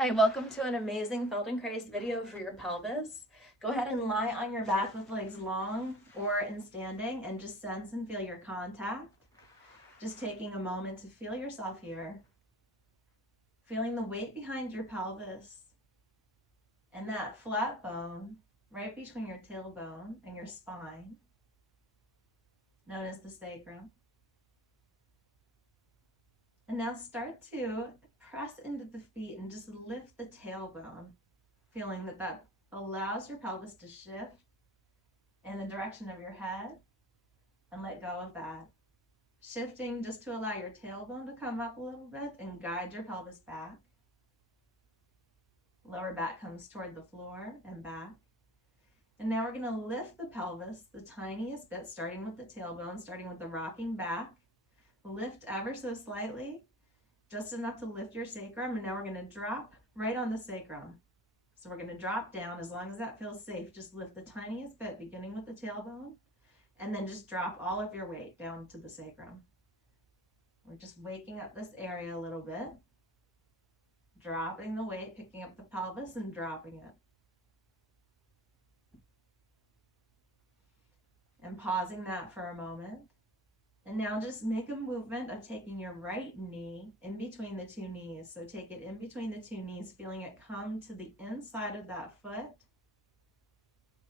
Hi, welcome to an amazing Feldenkrais video for your pelvis. Go ahead and lie on your back with legs long or in standing and just sense and feel your contact. Just taking a moment to feel yourself here. Feeling the weight behind your pelvis and that flat bone right between your tailbone and your spine, known as the sacrum. And now start to press into the feet and just lift the tailbone, feeling that allows your pelvis to shift in the direction of your head, and let go of that. Shifting just to allow your tailbone to come up a little bit and guide your pelvis back. Lower back comes toward the floor and back. And now we're going to lift the pelvis the tiniest bit, starting with the tailbone, starting with the rocking back. Lift ever so slightly, just enough to lift your sacrum, and now we're going to drop right on the sacrum. So we're going to drop down as long as that feels safe. Just lift the tiniest bit, beginning with the tailbone, and then just drop all of your weight down to the sacrum. We're just waking up this area a little bit, dropping the weight, picking up the pelvis and dropping it. And pausing that for a moment. And now just make a movement of taking your right knee in between the two knees. So take it in between the two knees, feeling it come to the inside of that foot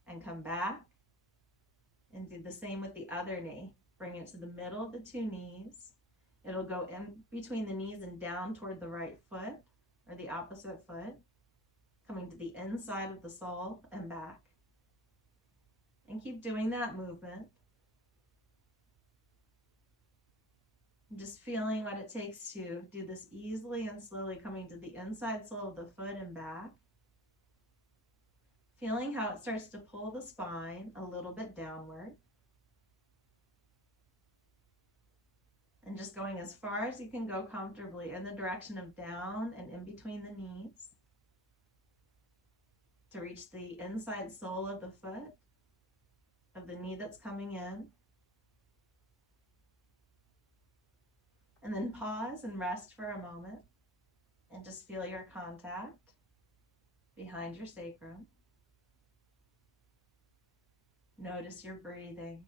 and come back. And do the same with the other knee. Bring it to the middle of the two knees. It'll go in between the knees and down toward the right foot or the opposite foot, coming to the inside of the sole and back. And keep doing that movement. Just feeling what it takes to do this easily and slowly, coming to the inside sole of the foot and back. Feeling how it starts to pull the spine a little bit downward. And just going as far as you can go comfortably in the direction of down and in between the knees to reach the inside sole of the foot, of the knee that's coming in. And then pause and rest for a moment and just feel your contact behind your sacrum. Notice your breathing.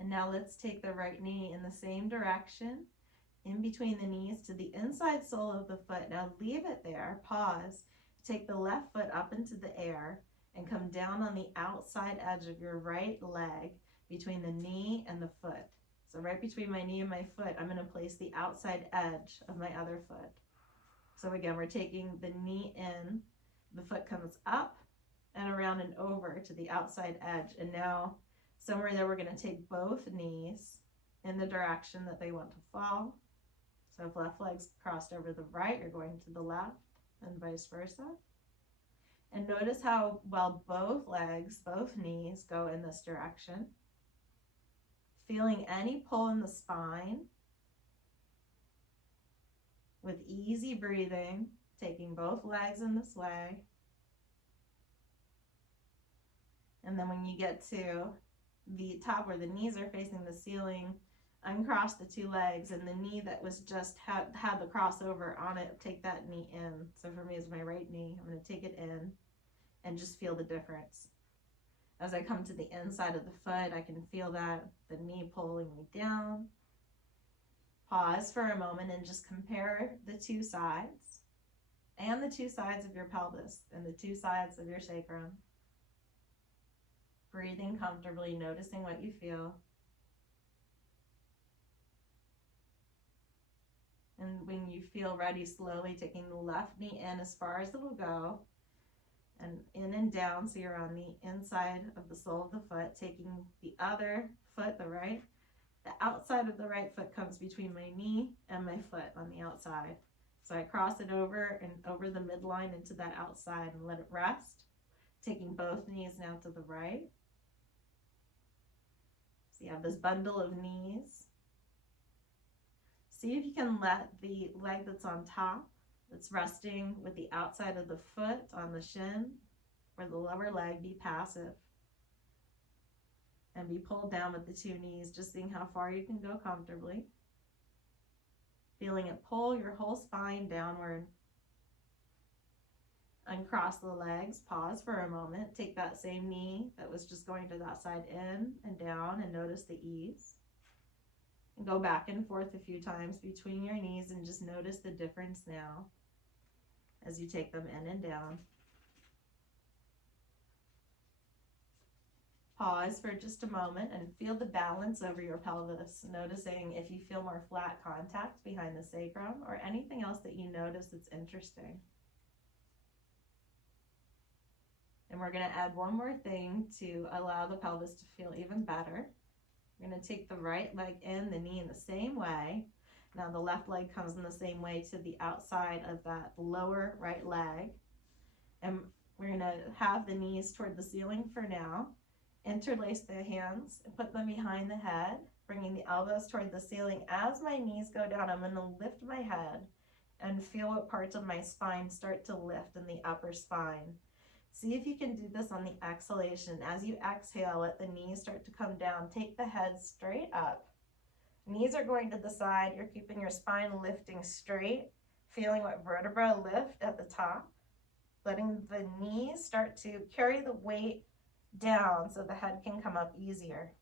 And now let's take the right knee in the same direction, in between the knees to the inside sole of the foot. Now leave it there, pause, take the left foot up into the air and come down on the outside edge of your right leg between the knee and the foot. So right between my knee and my foot, I'm going to place the outside edge of my other foot. So again, we're taking the knee in, the foot comes up and around and over to the outside edge. And now somewhere there, we're going to take both knees in the direction that they want to fall. So if left leg's crossed over the right, you're going to the left and vice versa. And notice how well both legs, both knees go in this direction. Feeling any pull in the spine. With easy breathing, taking both legs in this way. And then when you get to the top where the knees are facing the ceiling, uncross the two legs, and the knee that was just had the crossover on it, take that knee in. So for me, it's my right knee. I'm going to take it in and just feel the difference. As I come to the inside of the foot, I can feel that, the knee pulling me down. Pause for a moment and just compare the two sides and the two sides of your pelvis and the two sides of your sacrum. Breathing comfortably, noticing what you feel. And when you feel ready, slowly taking the left knee in as far as it'll go, and in and down, so you're on the inside of the sole of the foot, taking the other foot, the outside of the right foot comes between my knee and my foot on the outside. So I cross it over and over the midline into that outside and let it rest. Taking both knees now to the right. So you have this bundle of knees. See if you can let the leg that's on top, that's resting with the outside of the foot on the shin, or the lower leg, be passive. And be pulled down with the two knees, just seeing how far you can go comfortably. feeling it pull your whole spine downward. Uncross the legs, pause for a moment, take that same knee that was just going to that side in and down and notice the ease. And go back and forth a few times between your knees and just notice the difference now as you take them in and down. Pause for just a moment and feel the balance over your pelvis, noticing if you feel more flat contact behind the sacrum or anything else that you notice that's interesting. And we're going to add one more thing to allow the pelvis to feel even better. We're going to take the right leg in, the knee in the same way. Now the left leg comes in the same way to the outside of that lower right leg. And we're going to have the knees toward the ceiling for now. Interlace the hands and put them behind the head, bringing the elbows toward the ceiling. As my knees go down, I'm going to lift my head and feel what parts of my spine start to lift in the upper spine. See if you can do this on the exhalation. As you exhale, let the knees start to come down. Take the head straight up. Knees are going to the side. You're keeping your spine lifting straight, feeling what vertebra lift at the top. Letting the knees start to carry the weight down so the head can come up easier.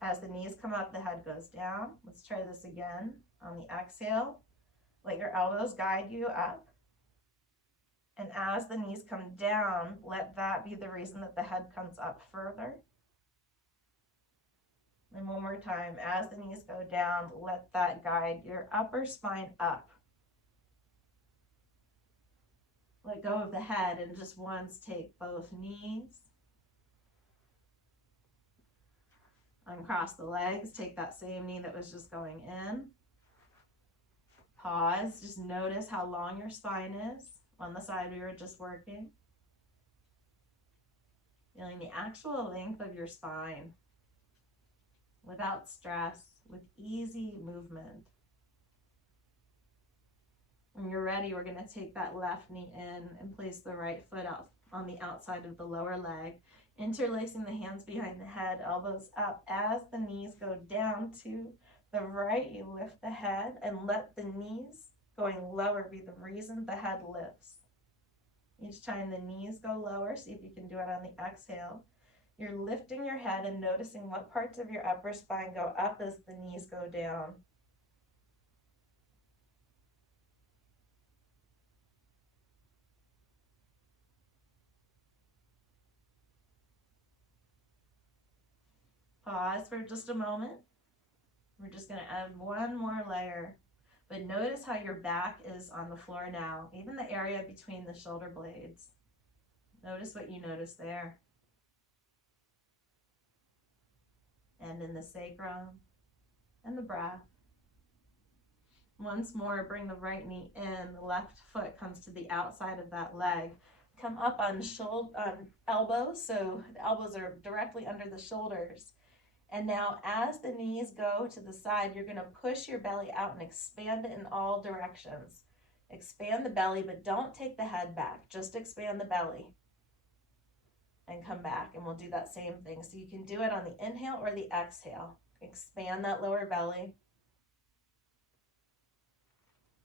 As the knees come up, the head goes down. Let's try this again. On the exhale, let your elbows guide you up. And as the knees come down, let that be the reason that the head comes up further. And one more time, as the knees go down, let that guide your upper spine up. Let go of the head and just once take both knees. Uncross the legs, take that same knee that was just going in. Pause, just notice how long your spine is on the side we were just working. Feeling the actual length of your spine without stress, with easy movement. When you're ready, we're going to take that left knee in and place the right foot out on the outside of the lower leg, interlacing the hands behind the head, elbows up. As the knees go down to the right, you lift the head and let the knees going lower be the reason the head lifts. Each time the knees go lower, see if you can do it on the exhale. You're lifting your head and noticing what parts of your upper spine go up as the knees go down. Pause for just a moment. We're just going to add one more layer. But notice how your back is on the floor now, even the area between the shoulder blades. Notice what you notice there. And in the sacrum and the breath. Once more, bring the right knee in, the left foot comes to the outside of that leg. Come up on elbows, so the elbows are directly under the shoulders. And now as the knees go to the side, you're going to push your belly out and expand it in all directions. Expand the belly, but don't take the head back. Just expand the belly and come back. And we'll do that same thing. So you can do it on the inhale or the exhale. Expand that lower belly.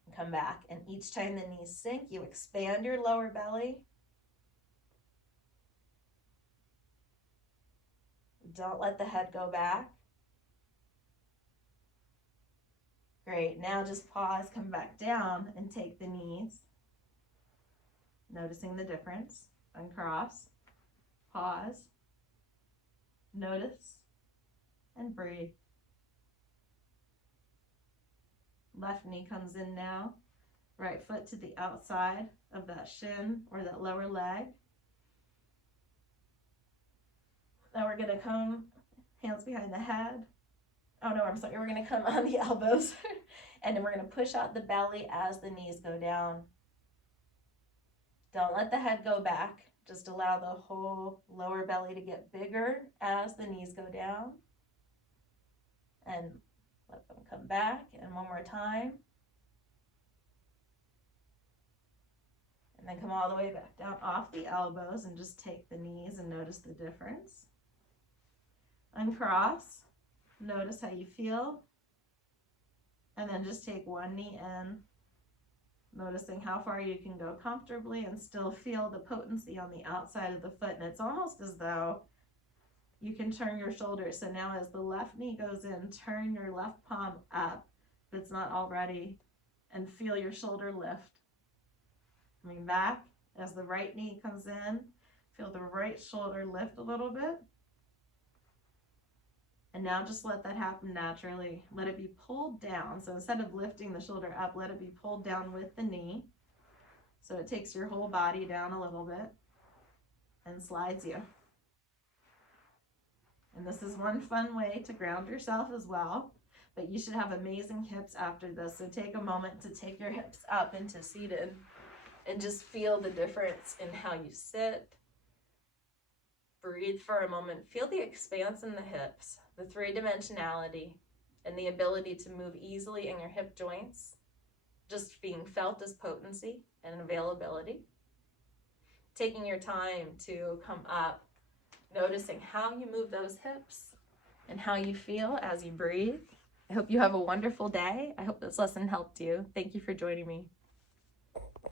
And come back. And each time the knees sink, you expand your lower belly. Don't let the head go back. Great, now just pause, come back down and take the knees. Noticing the difference. Uncross, pause, notice, and breathe. Left knee comes in now. Right foot to the outside of that shin or that lower leg. Now we're going to come hands behind the head. Oh no, I'm sorry. We're going to come on the elbows. And then we're going to push out the belly as the knees go down. Don't let the head go back. Just allow the whole lower belly to get bigger as the knees go down. And let them come back. And one more time. And then come all the way back down off the elbows and just take the knees and notice the difference. Uncross, notice how you feel. And then just take one knee in, noticing how far you can go comfortably and still feel the potency on the outside of the foot. And it's almost as though you can turn your shoulders. So now as the left knee goes in, turn your left palm up if it's not already, and feel your shoulder lift. Coming back as the right knee comes in, feel the right shoulder lift a little bit. And now just let that happen naturally. Let it be pulled down. So instead of lifting the shoulder up, let it be pulled down with the knee. So it takes your whole body down a little bit and slides you. And this is one fun way to ground yourself as well. But you should have amazing hips after this. So take a moment to take your hips up into seated and just feel the difference in how you sit. Breathe for a moment. Feel the expanse in the hips, the three-dimensionality, and the ability to move easily in your hip joints, just being felt as potency and availability. Taking your time to come up, noticing how you move those hips and how you feel as you breathe. I hope you have a wonderful day. I hope this lesson helped you. Thank you for joining me.